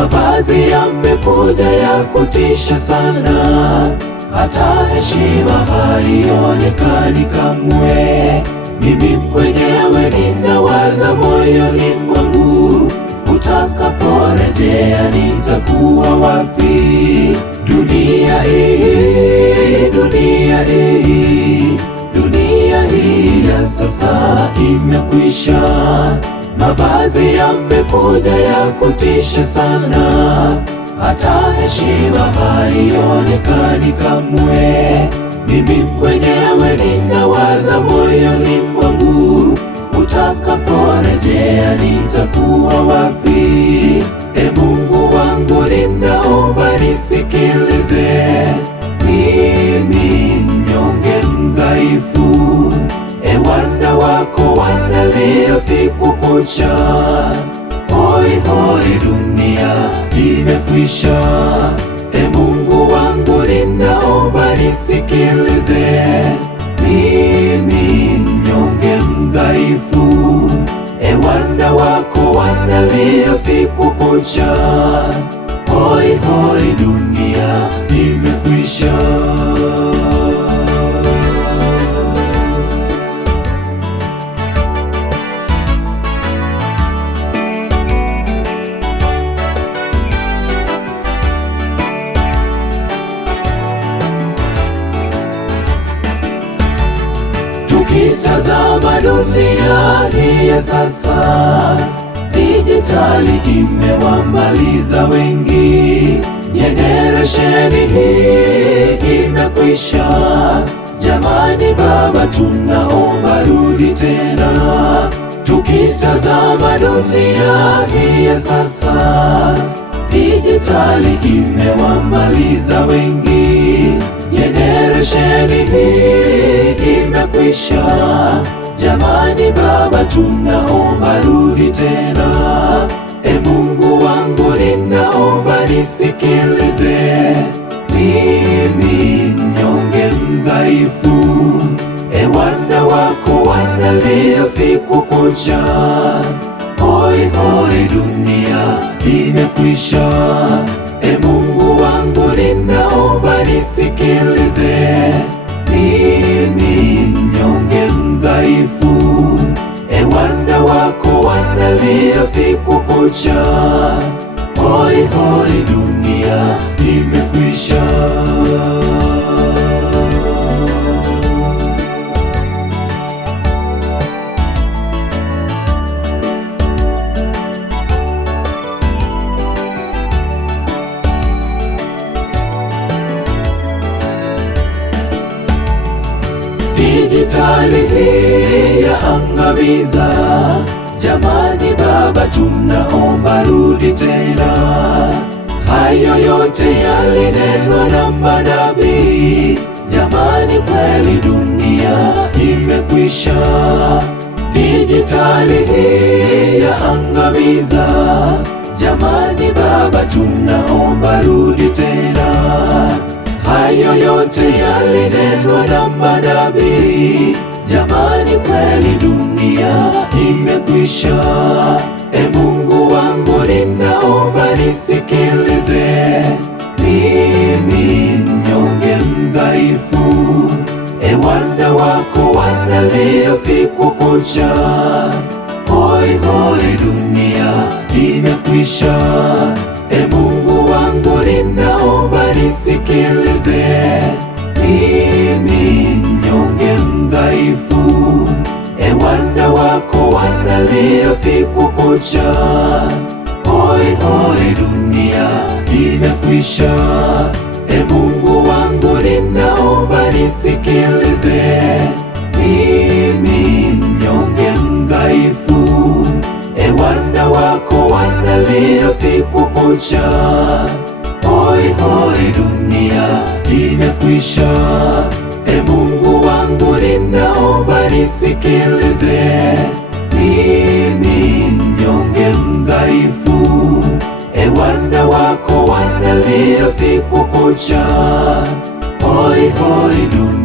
Mavazi yamekuja ya kutisha sana, hata heshima haionekani kamwe. Mimi mwenyewe ninawaza moyoni mwangu, utakaporejea nitakuwa wapi? Dunia hii, dunia hii, dunia hii ya sasa imekwisha. Mavazi yamekuja ya kutisha sana, hata heshima haionekani kamwe. Mimi mwenyewe ninawaza moyoni mwangu, utakaporejea nitakuwa wapi? E Mungu wangu, ninaomba nisikilize, mimi mnyonge mdhaifu. E wana wako wanalia usiku kucha, hoi hoi dunia imekwisha. E Mungu wangu, ninaomba nisikilize, mimi mnyonge mdhaifu. E wana wako wanalia usiku kucha, hoi hoi dunia imekwisha. Tukitazama dunia hii ya sasa, dijitali imewamaliza wengi. Generation hii imekwisha. Jamani Baba, tunaomba rudi tena. Tukitazama dunia hii ya sasa, dijitali imewamaliza wengi. Generation hii imekwisha. Jamani Baba, tunaomba rudi tena. E Mungu wangu, ninaomba nisikilize, mimi mnyonge mdhaifu. E wana wako wanalia usiku kucha, hoi hoi dunia imekwisha. E Mungu wangu, ninaomba nisikilize, mimi mnyonge mdhaifu. E wana wako wanalia usiku kucha, hoi hoi dunia imekwisha. Dijitali hii yaangamiza. Jamani Baba, tunaomba rudi tena. Hayo yote yalinenwa na manabii. Jamani, kweli dunia imekwisha. Dijitali hii yaangamiza. Jamani Baba, tunaomba rudi tena. Hayo yote yalinenwa na manabii. Jamani, kweli dunia imekwisha. E Mungu wangu, ninaomba nisikilize, mimi mnyonge mdhaifu. E wana wako wanalia usiku kucha, hoi hoi dunia imekwisha. E Mungu wangu, ninaomba nisikilize, mimi mnyonge mdhaifu. E wana wako wanalia usiku kucha, hoi hoi dunia imekwisha. E Mungu wangu, ninaomba nisikilize, mimi mnyonge mdhaifu. E wana wako wanalia usiku kucha, hoi hoi dunia imekwisha. E Mungu wangu, ninaomba nisikilize, mimi mnyonge mdhaifu. E wana wako wanalia usiku kucha, hoi hoi dunia